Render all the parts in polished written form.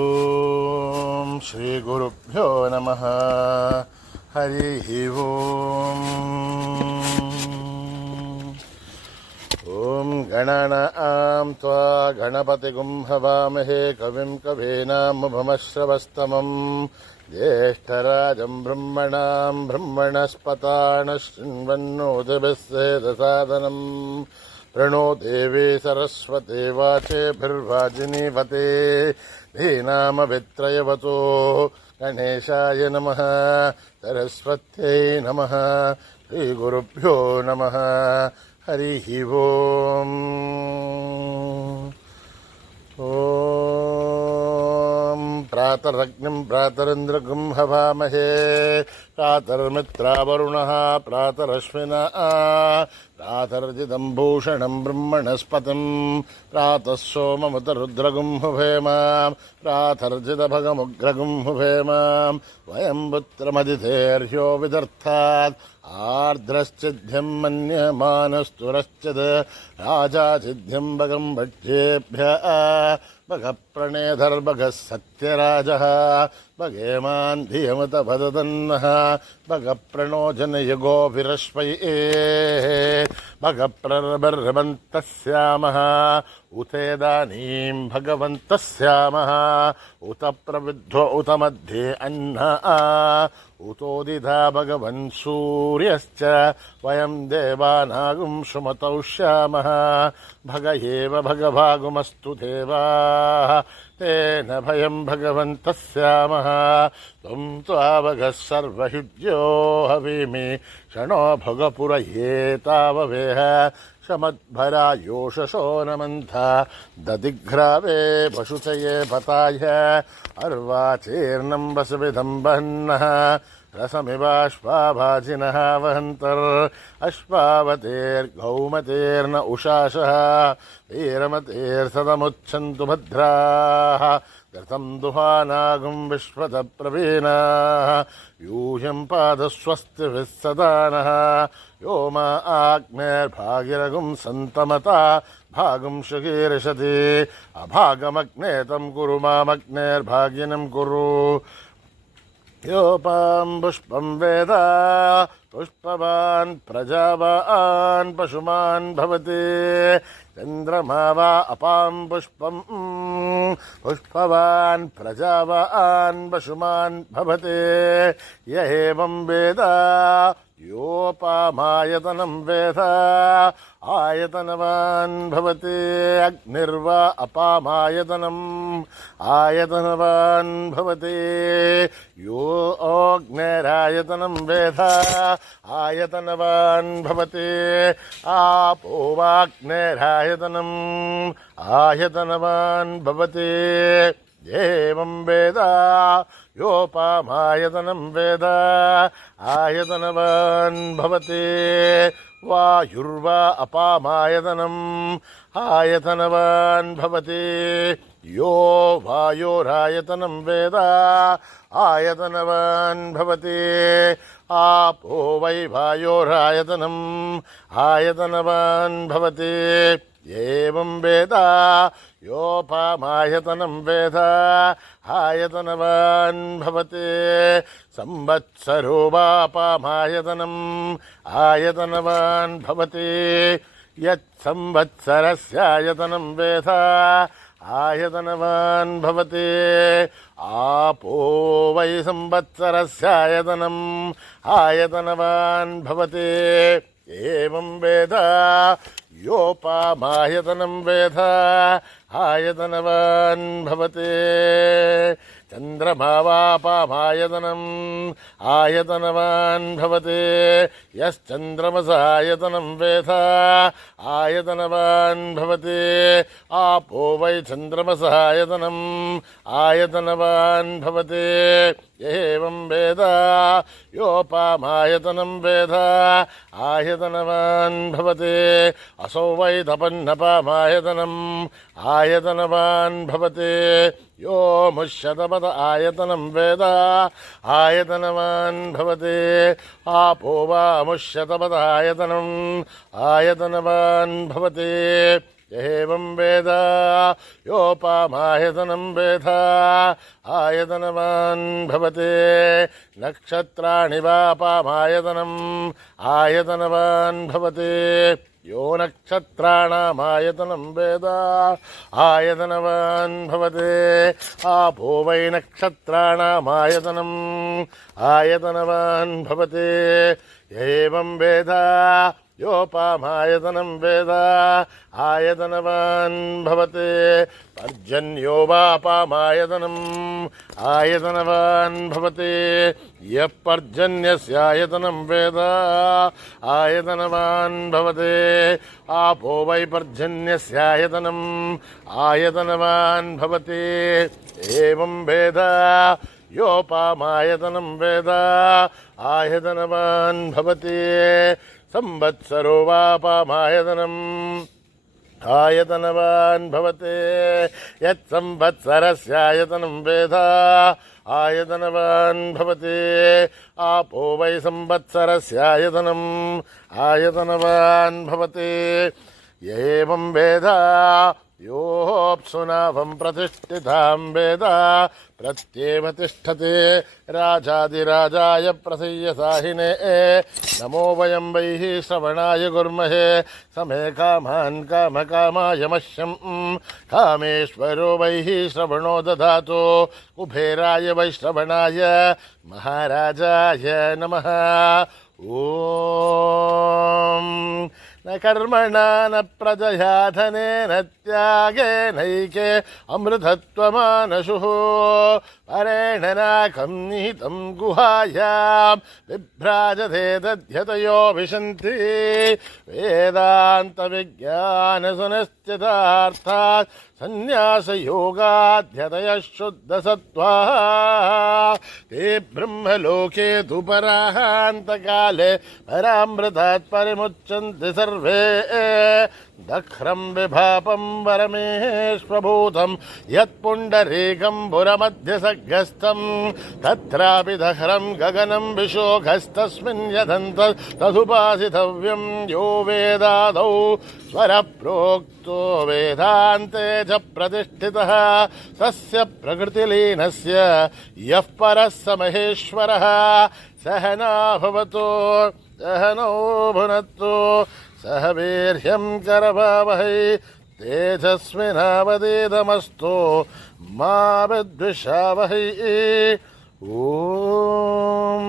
ఓం శ్రీ గురుభ్యో నమః. హరి ఓం. ఓం గణానాం త్వా గణపతిగుం హవామహే కవిం కవీనాముపమశ్రవస్తమం జ్యేష్ఠరాజం బ్రహ్మణాం బ్రహ్మణస్పతాన శృణ్వన్నోతిభిస్సేదసాదనం ప్రణో దేవీ సరస్వతి వాచేభిర్వాజినీవతే ధీనామవిత్రయవతో గణేశాయ నమః సరస్వత్యై నమః. శ్రీ గురుభ్యో నమః. హరి ఓం. ఓం ప్రాతరగ్నిం ప్రాతరింద్రగం హవామహే ప్రాతర్మిత్రావరుణః ప్రాతరశ్వినః ప్రాతర్జితం భూషణం బ్రహ్మణస్పతిం ప్రాతః సోమముతరుద్రగుం హువేమ ప్రాతర్జితభగముగ్రగుం హువేమ వయం పుత్రమదితేర్హ్యో విదర్థాత్ ఆర్ద్రశ్చిద్ధ్యం మన్యమానస్తురశ్చిద్ రాజాచిద్ధ్యం భగం భక్ష్యేభ్యః భగప్రణేధర్భగः సత్యరాజः భగేమాన్ ధియమత భదదన్నః భగప్రణోజనయుగోభిరశ్వయే భగప్రర్భర్భन्तస్యామः ఉతేదానీం భగవంతస్యామः ఉత ప్రవిద్ధ్వ ఉత మధ్యే అన్నః ఉతోదితా భగవన్ సూర్యశ్చ వయం దేవానాగుం సుమతౌష్యామः భగ ఏవ భగభాగుమస్తు దేవాః తేన భయం భగవంతస్యామः త్వం త్వావగः సర్వహిజ్యో హవీమి క్షణో భగపురయే తావవేహ శమద్భరాయోషశో నమంథ దదిఘ్రావే పశుచయే పతాయ అర్వాచేర్నం వసువిధం వహన్నః రసమివాశ్వాభాజినః వహంతర్ అశ్వావతేర్గౌమతేర్న ఉషాసః వీరమతేర్సదముచ్చन्तు భద్రాः ఘృతం దుహానాగం విశ్వత ప్రవీణాः యూయం పాదస్వస్తిభిः సదానः యో మా ఆగ్నేర్భాగిరగుం సంతమతా భాగం శుకీర్షతి అభాగమగ్నే తం కురు మామగ్నేర్భాగినం కురు యోపాం పుష్పం వేద పుష్పవాన్ ప్రజావాన్ పశుమాన్ భవతి చంద్రమా వా అపాం పుష్పం పుష్పవాన్ ప్రజావాన్ పశుమాన్ భవతి య ఏవం వేద యోపామాయతనం వేద ఆయతనవాన్ భవతి అగ్నిర్వా అపామాయతనం ఆయతనవాన్ భవతి యో అగ్నిరాయతనం వేద ఆయతనవాన్ భవతి ఆపో వాగ్నిరాయతనం ఆయతనవాన్ భవతి ఏవం వేద యోపామాయతనం వేద ఆయతనవాన్ భవతి వాయుర్వా అపామాయతనం ఆయతనవాన్ భవతి యో వాయోరాయతనం వేద ఆయతనవాన్ భవతి ఆపో వై వాయోరాయతనం ఆయతనవాన్ భవతి ఏవం వేద యోపామాయతనం వేద ఆయతనవాన్ భవతి సంవత్సరో వాపామాయతనం ఆయతనవాన్ భవతి యత్ సంవత్సరస్యాయతనం వేద ఆయతనవాన్ భవతి ఆపో వై సంవత్సరస్యాయతనం ఆయతనవాన్ భవతి ఏవం వేద యోపామాయతనం వేద ఆయతనవాన్ భవతి చంద్రమా వాపామాయతనం ఆయతనవాన్ భవతి యశ్చంద్రమసాయతనం వేద ఆయతనవాన్ భవతి ఆపో వై చంద్రమసాయతనం ఆయతనవాన్ భవతి ఏవం వేద యోపామాయతనం వేద ఆయతనవాన్ భవతి అసౌ వై తపన్నపామాయతనం ఆయతనవాన్ భవతి यो मुष्यतपद आयतनं वेद आयतनवान् भवति आपो वा मुष्यतपद आयतनम् आयतनवान् भवति ఏవం వేద యోపామాయతనం వేద ఆయతనవాన్ భవతే నక్షత్రాణి వాపామాయతనం ఆయతనవాన్ భవతే యో నక్షత్రాణామాయతనం వేద ఆయతనవాన్ భవతే ఆపో వై నక్షత్రాణామాయతనం ఆయతనవాన్ భవతే ఏవం వేద యోపామాయతనం వేద ఆయతనవాన్ భవతే పర్జన్యో వాపామాయతనం ఆయతనవాన్ భవతే యః పర్జన్యస్యాయతనం వేద ఆయతనవాన్ భవతే ఆపో వై పర్జన్యస్యాయతనం ఆయతనవాన్ భవతే ఏవం వేద యోపామాయతనం వేద ఆయతనవాన్ భవతే సంవత్సరో వాపామాయతనం ఆయతనవాన్ భవతే యత్ సంవత్సరస్యాయతనం వేద ఆయతనవాన్ భవతే ఆపో వై సంవత్సరస్యాయతనం ఆయతనవాన్ భవతే ఏవం వేద యోప్సునాభం ప్రతిష్ఠితాం వేద ప్రత్యేవ తిష్టతే రాజాదిరాజాయ ప్రసయ్యసాహినే నమో వయం వైః శ్రవణాయ కుర్మహే సమే కామాన్ కామకామాయ మహ్యం కామేశ్వరో వైః శ్రవణో దదాతు కుబేరాయ వై శ్రవణాయ మహారాజాయ నమః. ఓం న కర్మణా న ప్రజయా ధనేన త్యాగేనైకే అమృతత్వమానశుః పరేణ నాకం నిహితం గుహాయాం బిభ్రాజతే దధ్యతయో విశంతి వేదాంత విజ్ఞాన సునిశ్చితార్థాత్ సన్యాసయోగాధ్యతయః శుద్ధసత్వాః తే బ్రహ్మలోకే తు పరాహాంతకాలే పరామృతాత్ పరిముచ్యంతి సర్వే దఖ్రం విభాపం వరమేష్వభూతం యత్పుండరీకంబురమధ్యసగ్గస్థం తత్రాపి దహ్రం గగనం విశోఘస్తస్మిన్ యదంత తదుపాసితవ్యం యో వేదాదౌ స్వరప్రోక్తో వేదాంతే చ ప్రతిష్ఠితః తస్య ప్రకృతిలీనస్య యః పరః స మహేశ్వరः సహనా భవతు సహనౌ భునత్తు సహ వీర్యం కరవావహై తేజస్వినావధీతమస్తు మా విద్విషావహై. ఓం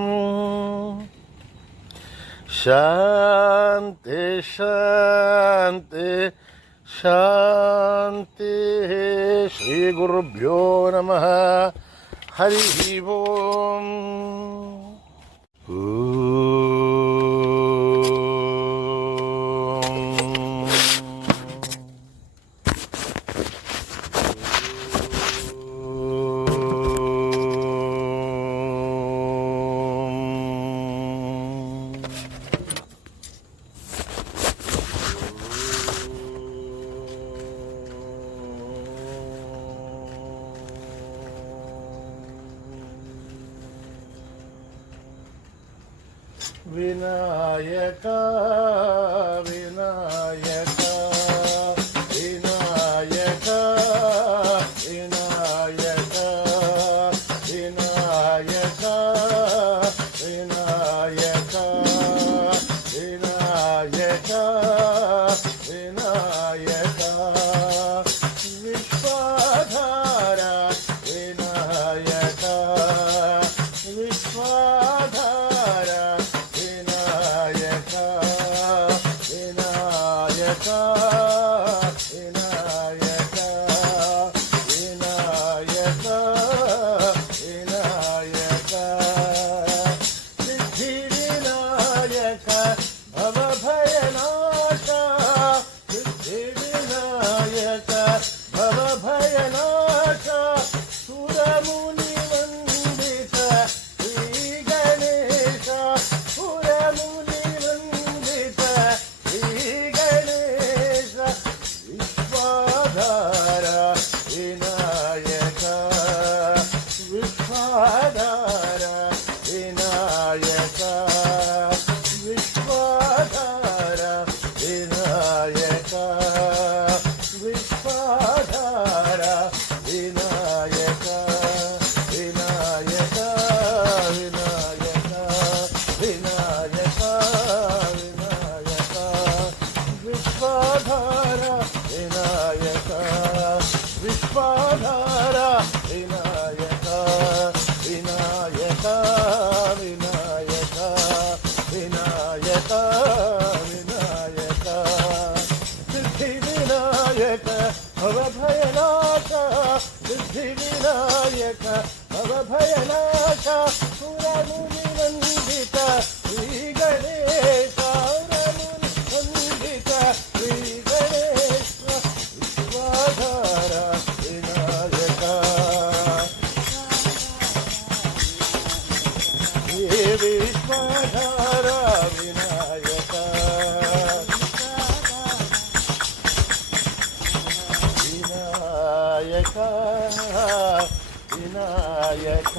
శాంతి శాంతి శాంతి. శ్రీ గురుభ్యో నమః. హరి ఓం. వినాయక వినాయక వినాయక వినాయక వినాయక వినాయక వినాయక వినాయక విశ్వధార వినాయక విశ్వధార వినాయక వినాయక వినాయక వినాయక వినాయక సిద్ధి వినాయక భవభయనాశ సిద్ధి వినాయక భవభయనాశ సురముని వందిత శ్రీ గణేశ సురముని వందిత శ్రీ గణేశ విశ్వధార వినాయక విశ్వధార వినాయక విశ్వధార వినాయక ವಿಶ್ವಾಧಾರ ವಿನಾಯಕ ವಿನಾಯಕ ವಿನಾಯಕ ವಿನಾಯಕ ವಿನಾಯಕ ಸಿದ್ಧಿ ವಿನಾಯಕ ಭವಭಯನಾಶ ಸಿದ್ಧಿ ವಿನಾಯಕ ಭವಭಯನಾಶ ಸುರಮುನಿ ವಂದಿತ ಶ್ರೀ ಗಣೇಶ ವಂದಿತ ಶ್ರೀ ಗಣೇಶ ವಿಶ್ವಾಧಾರ ವಿನಾಯಕ ಹೇ ವಿಶ್ವಾಧಾರ ವಿನಾಯಕ ವಿನಾಯಕ ವಿನಾಯಕ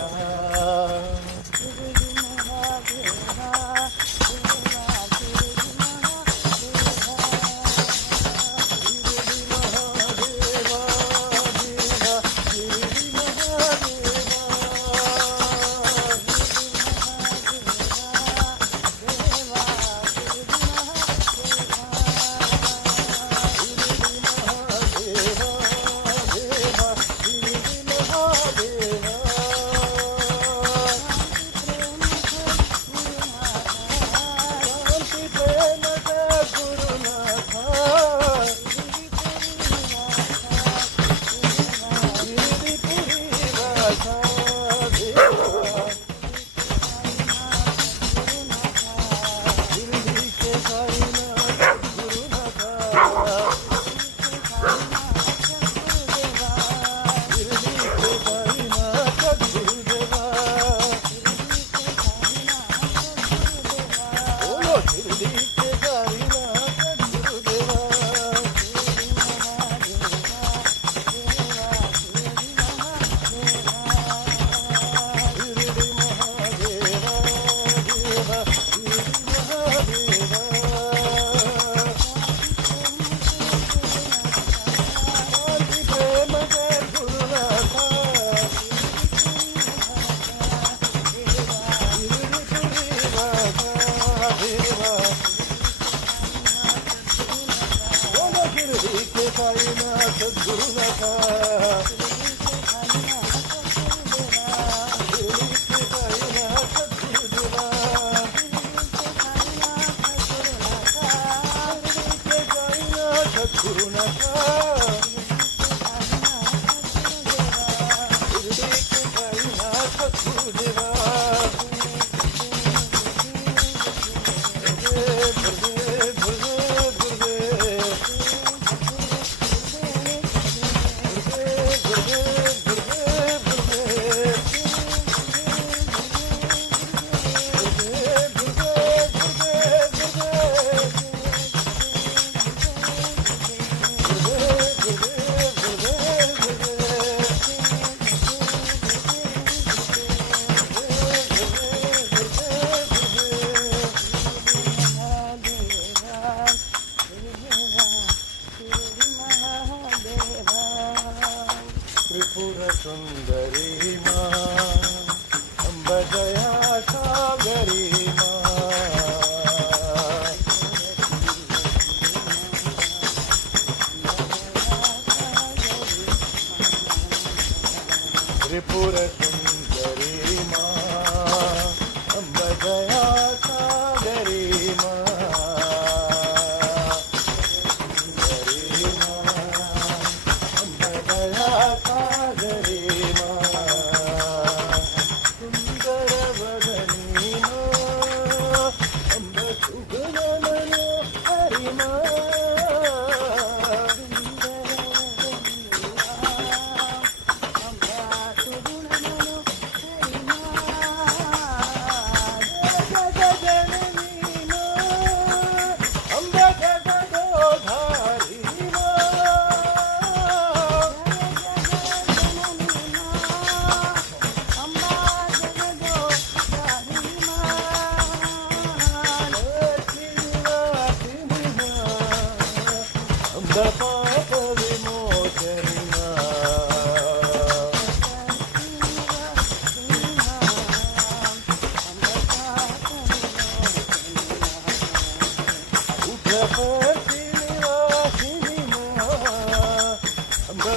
त्रिपुर सुंदरी माँ अम्ब दया सागरी माँ सुंदरी माँ अम्ब दया सागरी माँ सुंदर वदनी माँ अम्ब सुगुण मनोहरी माँ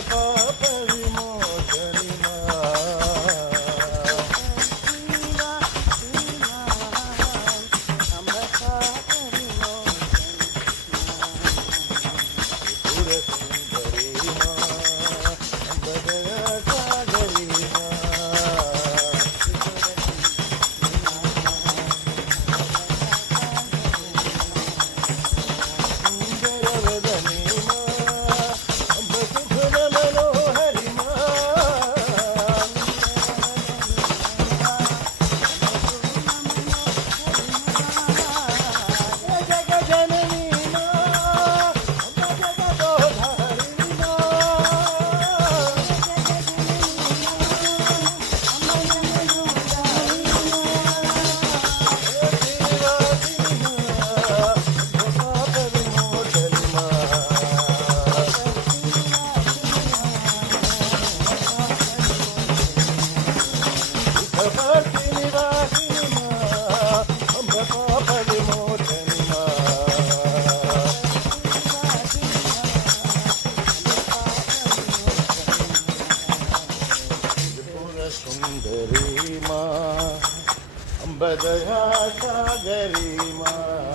ಪಾಪ ವಿಮೋಚನಿ ಮಾ सुंदरी माँ अंबदया सागरी माँ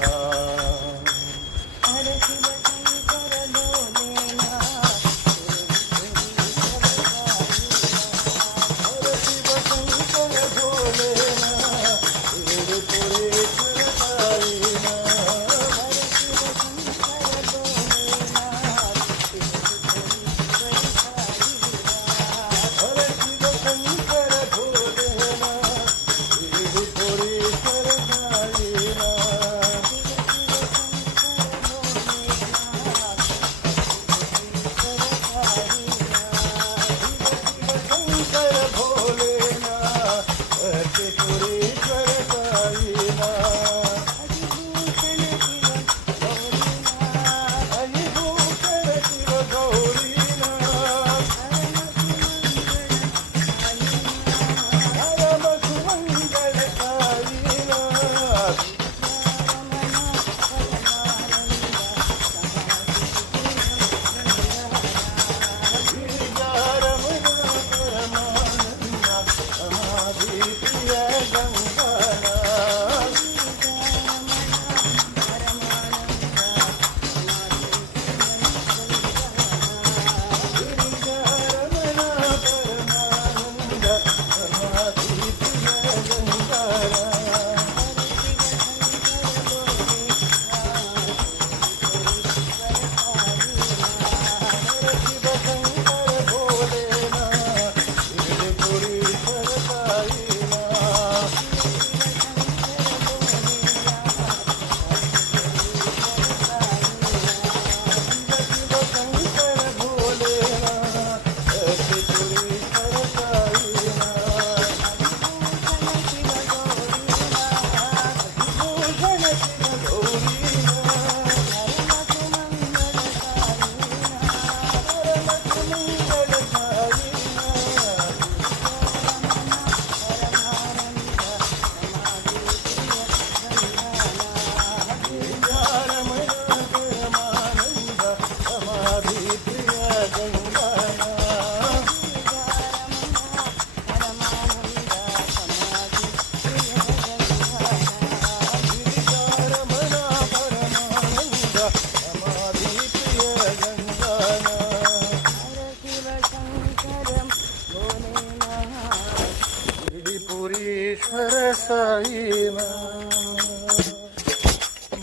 पुरीश्वर साईना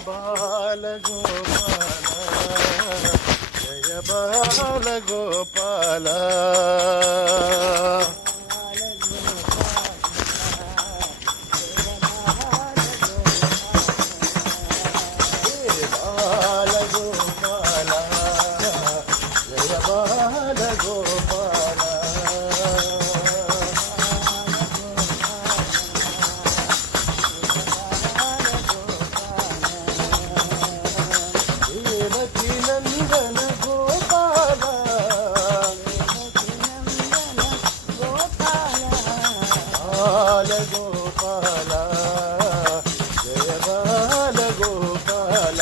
बाल गोपाल जय बाल गोपाल बाल गोपाल जय बाल गोपाल बाल गोपाल जय बाल गोपाल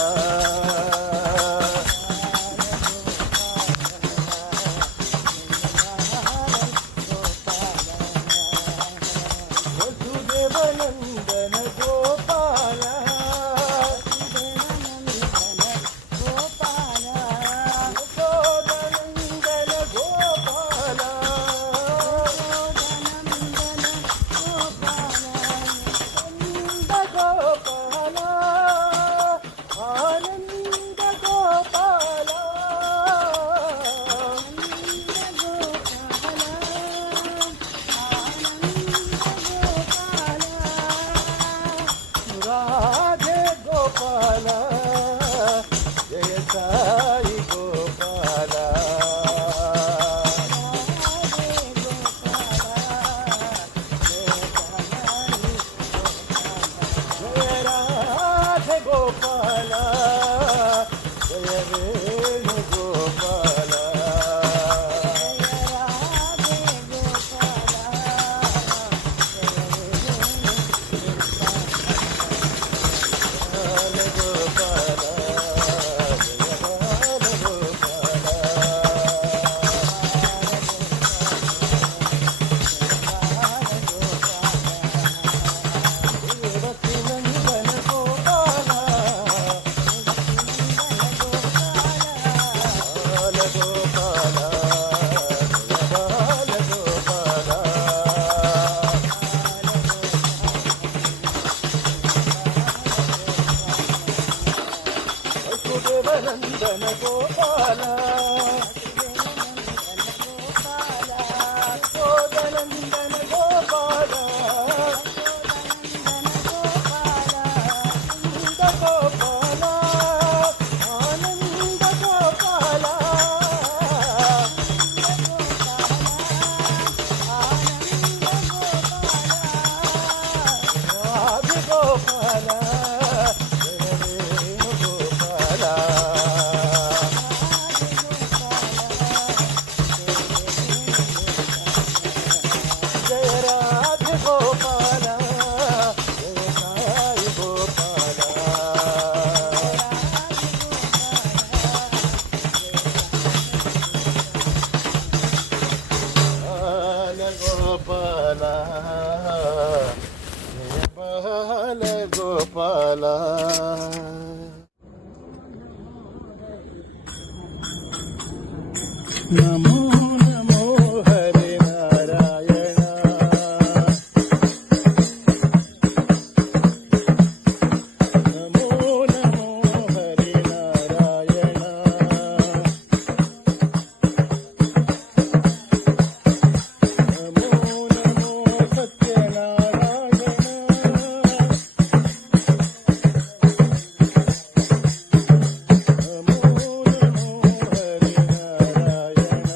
ಗೋಪಾಲ ಜಯ ಬಾಲ ಗೋಪಾಲ. ನಮೋ ನಮೋ ಹರಿ ನಾರಾಯಣ. ನಮೋ ನಮೋ ಹರಿ ನಾರಾಯಣ. ನಮೋ ನಮೋ ಸತ್ಯನಾರಾಯಣ. ನಮೋ ನಮೋ ಹರಿ ನಾರಾಯಣ.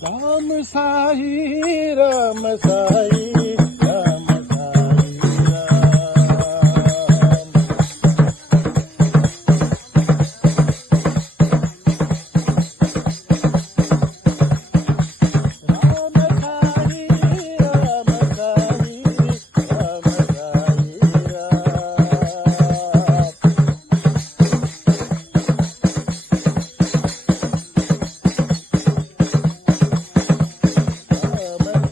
राम साई राम साई राम साई राम. राम साई राम साई राम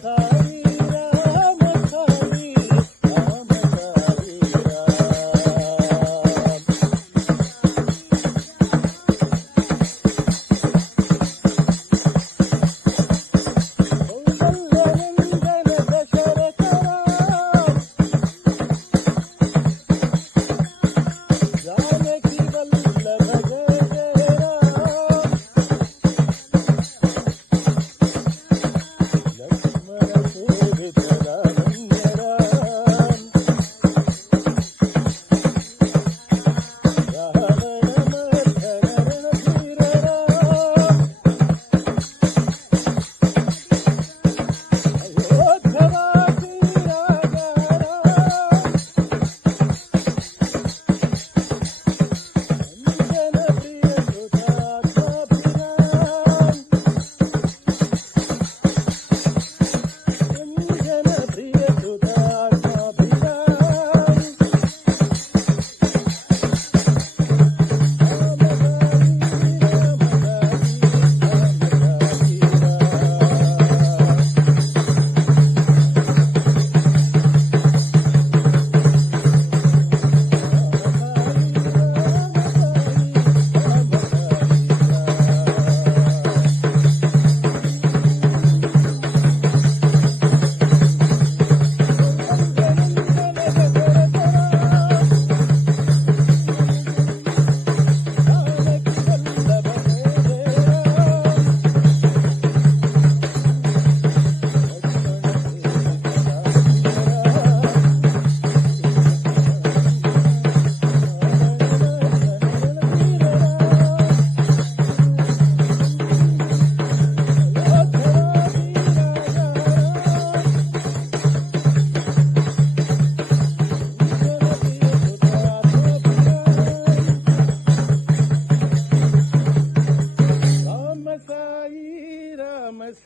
साई राम.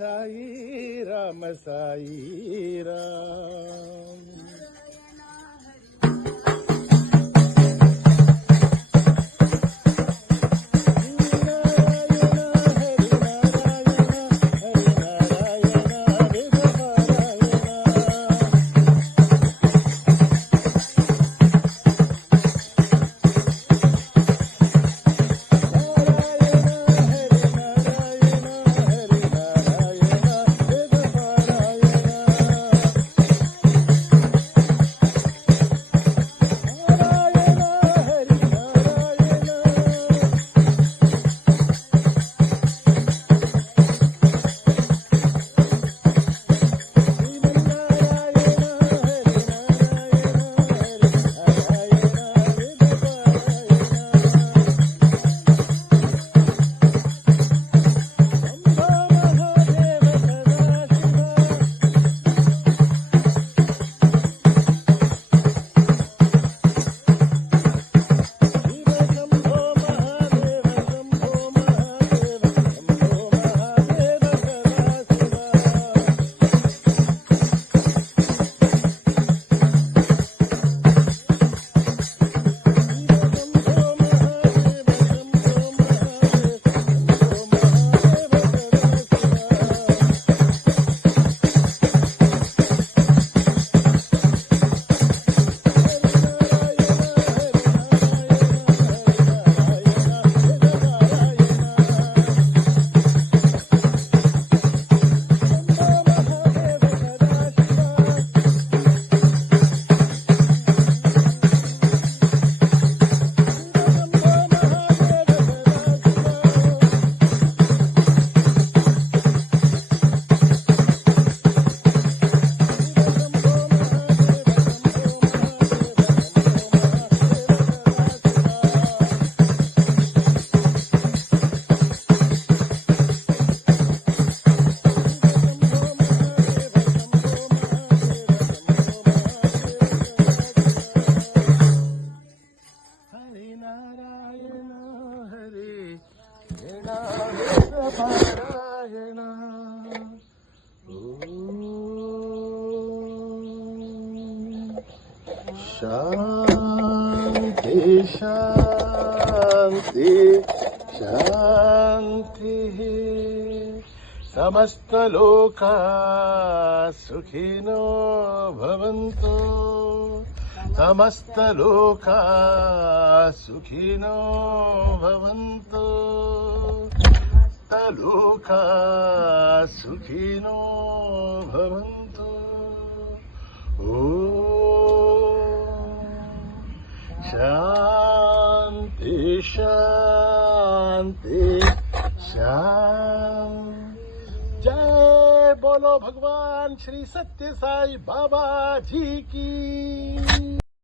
साई राम साई राम. पारायण शांति शांति शांति समस्त लोका सुखिनो भवन्तु समस्त लोका सुखिनो भवन्तु लोका सुखिनो भवन्तु शांति शांति शांति. जय बोलो भगवान श्री सत्य साई बाबा जी की.